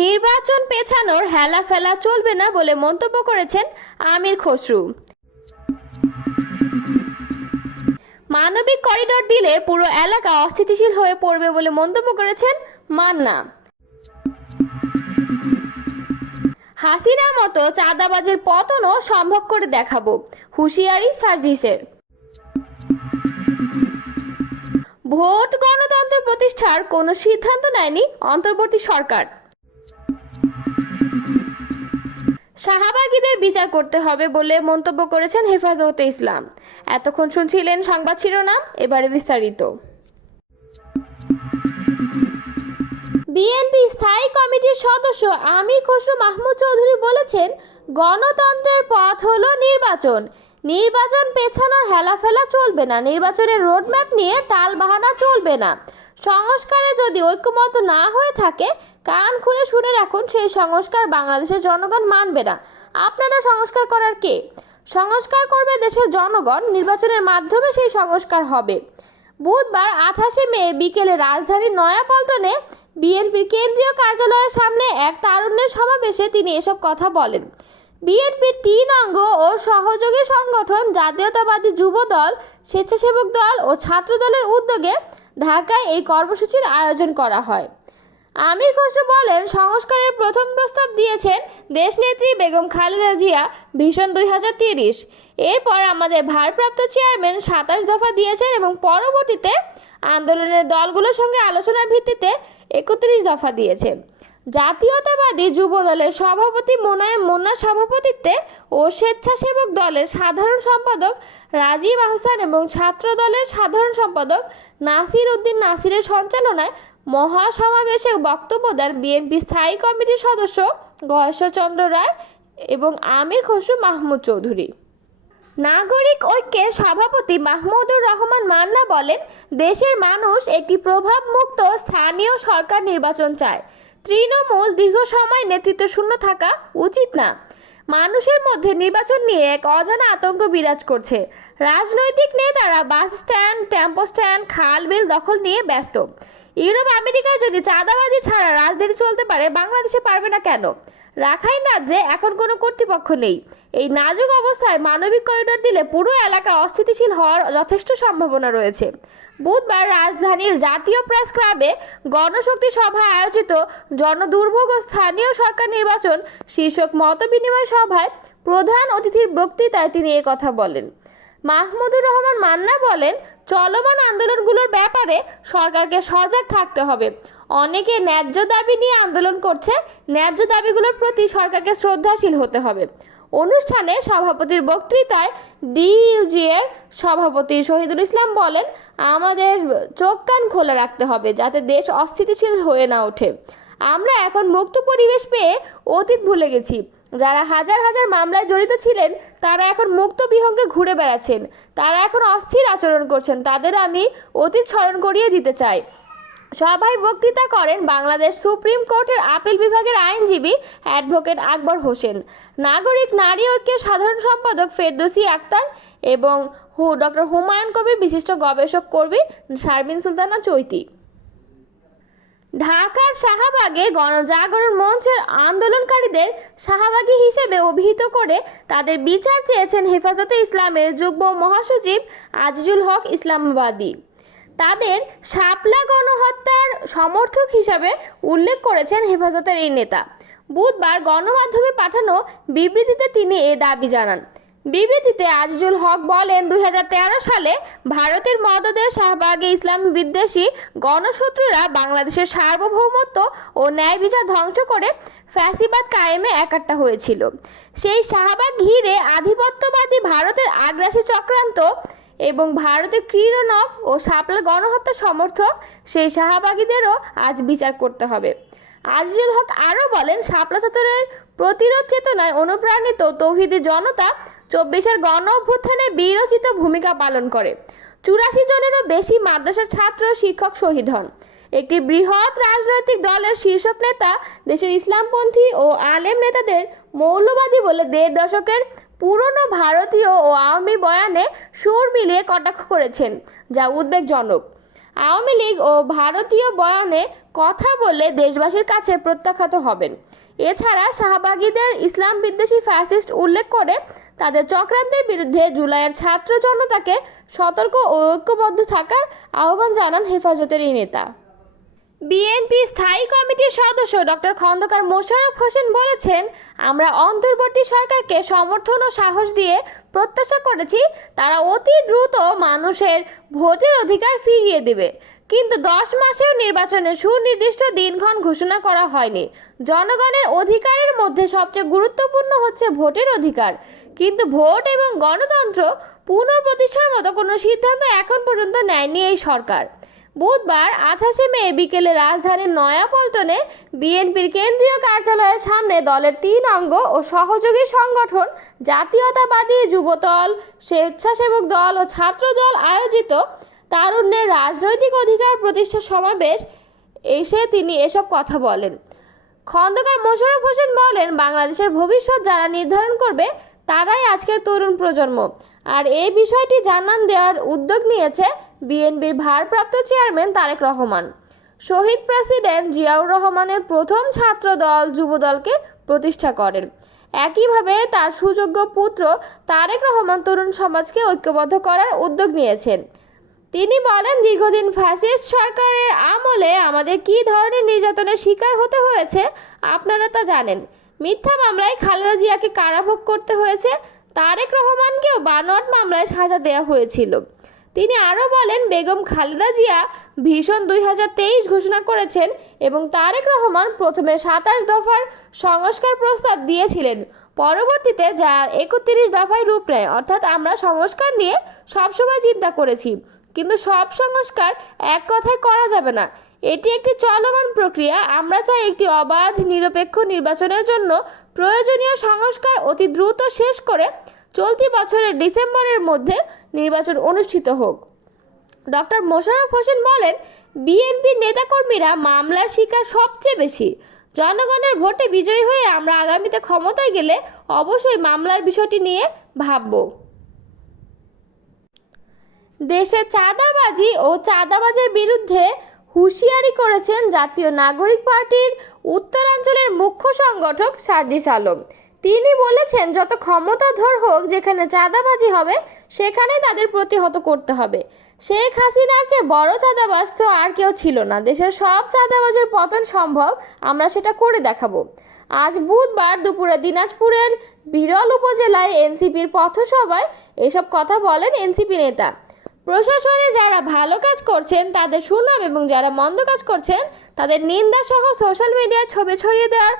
নির্বাচন পেছানোর হেলাফেলা চলবে না বলে মন্তব্য করেছেন আমির খসরু। মানবিক করিডোর দিলে পুরো এলাকা অস্থিতিশীল হয়ে পড়বে বলে মন্তব্য করেছেন মান্না। হাসিনার মতো চাঁদাবাজের পতনও সম্ভব করে দেখাবো, হুঁশিয়ারি সার্জিসের। ভোট গণতন্ত্র প্রতিষ্ঠার কোনো সিদ্ধান্ত নেয়নি অন্তর্বর্তী সরকার। শাহবাগীদের বিচার করতে হবে বলে মন্তব্য করেছেন হেফাজতে ইসলাম। এতক্ষণ শুনছিলেন সংবাদ শিরোনাম, এবারে বিস্তারিত। বিএনপি স্থায়ী কমিটির সদস্য আমির খসরু মাহমুদ চৌধুরী বলেছেন, গণতন্ত্রের পথ হলো নির্বাচন। নির্বাচন পেছানোর হেলাফেলা চলবে না। নির্বাচনের রোডম্যাপ নিয়ে টালবাহানা চলবে না। সংস্কারে যদি ঐক্যমত না হয়ে থাকে, কান খুলে শুনে রাখুন, সেই সংস্কার বাংলাদেশের জনগণ মানবে না। আপনারা সংস্কার করার কে? সংস্কার করবে দেশের জনগণ। নির্বাচনের মাধ্যমে সেই সংস্কার হবে। বুধবার 28 মে বিকেলে রাজধানীর নয়াপল্টনে বিএনপির কেন্দ্রীয় কার্যালয়ের সামনে এক তারুণ্যের সমাবেশে তিনি এসব কথা বলেন। বিএনপির 3 অঙ্গ ও সহযোগী সংগঠন জাতীয়তাবাদী যুব দল, স্বেচ্ছাসেবক দল ও ছাত্র দলের উদ্যোগে ঢাকায় এই কর্মসূচির আয়োজন করা হয়। আমির খসরু বলেন, সংস্কারের প্রথম প্রস্তাব দিয়েছেন দেশনেত্রী বেগম খালেদা জিয়া ভিশন 2030। এরপর আমাদের ভারপ্রাপ্ত চেয়ারম্যান 27 দফা দিয়েছেন এবং পরবর্তীতে আন্দোলনের দলগুলোর সঙ্গে আলোচনার ভিত্তিতে 31 দফা দিয়েছেন। জাতীয়তাবাদী যুব দলের সভাপতি মোনায়েম মুন্নার সভাপতিত্বে ও স্বেচ্ছাসেবক দলের সাধারণ সম্পাদক রাজীব আহসান এবং ছাত্র দলের সাধারণ সম্পাদক নাসির উদ্দিন নাসিরের সঞ্চালনায় মহাসমাবেশে বক্তব্য দেন বিএনপি স্থায়ী কমিটির সদস্য গয়েশ্বরচন্দ্র রায় এবং আমির খসরু মাহমুদ চৌধুরী। নাগরিক ঐক্যের সভাপতি মাহমুদুর রহমান মান্না বলেন, দেশের মানুষ একটি প্রভাবমুক্ত স্থানীয় সরকার নির্বাচন চায়। তৃণমূল দীর্ঘ সময় নেতৃত্ব শূন্য থাকা উচিত না। মানুষের মধ্যে নির্বাচন নিয়ে এক অজানা আতঙ্ক বিরাজ করছে। রাজনৈতিক নেতারা বাস স্ট্যান্ড, টেম্পো স্ট্যান্ড, খাল বিল দখল নিয়ে ব্যস্ত। ইউরোপ আমেরিকায় যদি চাঁদাবাজি ছাড়া রাজনীতি চলতে পারে, বাংলাদেশে পারবে না কেন? রাখাইন রাজ্যে এখন কোনো কর্তৃপক্ষ নেই। এই নাজুক অবস্থায় মানবিক করিডোর দিলে পুরো এলাকা অস্থিতিশীল হওয়ার যথেষ্ট সম্ভাবনা রয়েছে। বুধবার রাজধানীর জাতীয় প্রেস ক্লাবে গণশক্তি সভায় আয়োজিত জনদুর্ভোগ ও স্থানীয় সরকার নির্বাচন শীর্ষক মতবিনিময় সভায় প্রধান অতিথির বক্তৃতায় তিনি কথা বলেন। মাহমুদুর রহমান মান্না বলেন, চলমান আন্দোলনগুলোর ব্যাপারে সরকারকে সজাগ থাকতে হবে। অনেকে ন্যায্য দাবি নিয়ে আন্দোলন করছে। ন্যায্য দাবিগুলোর প্রতি সরকারকে শ্রদ্ধাশীল হতে হবে। অনুষ্ঠানে সভাপতির বক্তৃতায় ডিইউজিএর সভাপতি শহীদুল ইসলাম বলেন, আমাদের চোখ কান খোলা রাখতে হবে যাতে দেশ অস্থিতিশীল হয়ে না ওঠে। আমরা এখন মুক্ত পরিবেশ পেয়ে অতীত ভুলে গেছি। যারা হাজার হাজার মামলায় জড়িত ছিলেন তারা এখন মুক্ত বিহঙ্গে ঘুরে বেড়াচ্ছেন। তারা এখন অস্থির আচরণ করছেন। তাদের আমি অতীত স্মরণ করিয়ে দিতে চাই। সভায় বক্তৃতা করেন বাংলাদেশ সুপ্রিম কোর্টের আপিল বিভাগের আইনজীবী অ্যাডভোকেট আকবর হোসেন, নাগরিক নারী ঐক্যের সাধারণ সম্পাদক ফেরদৌসী আক্তার এবং ডক্টর হুমায়ুন কবির বিশিষ্ট গবেষক কর্মী শারমিন সুলতানা চৈতি। ঢাকার শাহবাগে গণজাগরণ মঞ্চের আন্দোলনকারীদের শাহবাগী হিসেবে অভিহিত করে তাদের বিচার চেয়েছেন হেফাজতে ইসলামের যুগ্ম মহাসচিব আজিজুল হক ইসলামাবাদী। তাদের শাপলা গণহত্যার সমর্থক হিসাবে উল্লেখ করেছেন হেফাজতের এই নেতা। বুধবার গণমাধ্যমে পাঠানো বিবৃতিতে তিনি এ দাবি জানান। বিবৃতিতে আজিজুল হক বলেন, 2013 সালে ভারতের মদদে শাহবাগে ইসলামী বিদ্বেষী গণশত্রুরা বাংলাদেশের সার্বভৌমত্ব ও ন্যায় বিচার ধ্বংস করে ফ্যাসিবাদ কায়েমে একাট্টা হয়েছিল। সেই শাহবাগ ঘিরে আধিপত্যবাদী ভারতের আগ্রাসী চক্রান্ত এবং ভারতের ক্রীড়নক ও শাপলা গণহত্যা সমর্থক সেই শাহবাগীদেরও আজ বিচার করতে হবে। আজিজুল হক আরও বলেন, শাপলা চত্বরের প্রতিরোধ চেতনায় অনুপ্রাণিত তৌহিদি জনতা 24-এর গণ অভ্যুত্থানে বীরোচিত ভূমিকা পালন করে। 84 জনেরও বেশি মাদ্রাসার ছাত্র শিক্ষক শহীদ হন। একটি বৃহৎ রাজনৈতিক দলের শীর্ষ নেতা দেশের ইসলামপন্থী ও আলেম নেতাদের মৌলবাদী বলে 1.5 দশকের পুরনো ভারতীয় ও আওয়ামী বয়ানে সুর মিলিয়ে কটাক্ষ করেছেন, যা উদ্বেগজনক। আওয়ামী লীগ ও ভারতীয় বয়ানে কথা বললে দেশবাসীর কাছে প্রত্যাখ্যাত হবেন। এছাড়া শাহবাগীদের ইসলাম বিদ্বেষী ফ্যাসিস্ট উল্লেখ করে তাদের চক্রান্তের বিরুদ্ধে জুলাইয়ের ছাত্র জনতাকে সতর্ক ও ঐক্যবদ্ধ থাকার আহ্বান জানান হেফাজতের এই নেতা। বিএনপি স্থায়ী কমিটির সদস্য ডক্টর খন্দকার মোশাররফ হোসেন বলেছেন, আমরা অন্তর্বর্তী সরকারকে সমর্থন ও সাহস দিয়ে প্রত্যাশা করেছি তারা অতি দ্রুত মানুষের ভোটের অধিকার ফিরিয়ে দেবে, কিন্তু 10 মাসেও নির্বাচনের সুনির্দিষ্ট দিনক্ষণ ঘোষণা করা হয়নি। জনগণের অধিকারের মধ্যে সবচেয়ে গুরুত্বপূর্ণ হচ্ছে ভোটের অধিকার, কিন্তু ভোট এবং গণতন্ত্র পুনঃপ্রতিষ্ঠার মতো কোনো সিদ্ধান্ত এখন পর্যন্ত নেয়নি এই সরকার। বুধবার 28 মে বিকেলে রাজধানীর নয়াপল্টনে বিএনপির কেন্দ্রীয় কার্যালয়ের সামনে দলের 3 অঙ্গ ও সহযোগী সংগঠন জাতীয়তাবাদী যুবদল, স্বেচ্ছাসেবক দল ও ছাত্র দল আয়োজিত তারুণ্যের রাজনৈতিক অধিকার প্রতিষ্ঠা সমাবেশ এসে তিনি এসব কথা বলেন। খন্দকার মোশাররফ হোসেন বলেন, বাংলাদেশের ভবিষ্যৎ যারা নির্ধারণ করবে তারাই আজকের তরুণ প্রজন্ম। আর এই বিষয়টি জানান দেওয়ার উদ্যোগ নিয়েছে বিএনপির ভারপ্রাপ্ত চেয়ারম্যান তারেক রহমান। শহীদ প্রেসিডেন্ট জিয়াউর রহমানের প্রথম ছাত্র দল যুবদলকে প্রতিষ্ঠা করেন। একইভাবে তার সুযোগ্য পুত্র তারেক রহমান তরুণ সমাজকে ঐক্যবদ্ধ করার উদ্যোগ নিয়েছেন। তিনি বলেন, দীর্ঘদিন ফ্যাসিস্ট সরকারের আমলে আমাদের কী ধরনের নির্যাতনের শিকার হতে হয়েছে আপনারা তা জানেন। মিথ্যা মামলায় খালেদা জিয়াকে কারাভোগ করতে হয়েছে, তারেক রহমানকেও বানোয়াট মামলায় সাজা দেওয়া হয়েছিল। তিনি আরও বলেন, বেগম খালেদা জিয়া ভীষণ 2023 ঘোষণা করেছেন এবং তারেক রহমান প্রথমে 27 দফার সংস্কার প্রস্তাব দিয়েছিলেন, পরবর্তীতে যা 31 দফায় রূপ নেয়। অর্থাৎ আমরা সংস্কার নিয়ে সবসময় চিন্তা করেছি, কিন্তু সব সংস্কার এক কথায় করা যাবে না। এটি একটি চলমান প্রক্রিয়া। আমরা চাই একটি অবাধ নিরপেক্ষ নির্বাচনের জন্য প্রয়োজনীয় সংস্কার অতি দ্রুত শেষ করে চলতি বছরের ডিসেম্বরের মধ্যে নির্বাচন অনুষ্ঠিত হোক। ডক্টর মোশাররফ হোসেন বলেন, বিএনপির নেতাকর্মীরা মামলার শিকার সবচেয়ে বেশি। জনগণের ভোটে বিজয়ী হয়ে আমরা আগামীতে ক্ষমতায় গেলে অবশ্যই মামলার বিষয়টি নিয়ে ভাবব। দেশে চাঁদাবাজি ও চাঁদাবাজের বিরুদ্ধে হুঁশিয়ারি করেছেন জাতীয় নাগরিক পার্টির উত্তরাঞ্চলের মুখ্য সংগঠক সার্জিস আলম। তিনি বলেছেন, যত ক্ষমতাধর হোক, যেখানে চাঁদাবাজি হবে সেখানে তাদের প্রতিহত করতে হবে। শেখ হাসিনার চেয়ে বড় চাঁদাবাজ তো আর কেউ ছিল না। দেশের সব চাঁদাবাজের পতন সম্ভব, আমরা সেটা করে দেখাবো। আজ বুধবার দুপুরে দিনাজপুরের বিরল উপজেলায় এনসিপির পথসভায় এসব কথা বলেন এনসিপি নেতা। প্রশাসনে যারা ভালো কাজ করছেন তাদের সুনাম এবং যারা মন্দ কাজ করছেন তাদের নিন্দা সহ সোশ্যাল মিডিয়ায় ছবি ছড়িয়ে দেওয়ার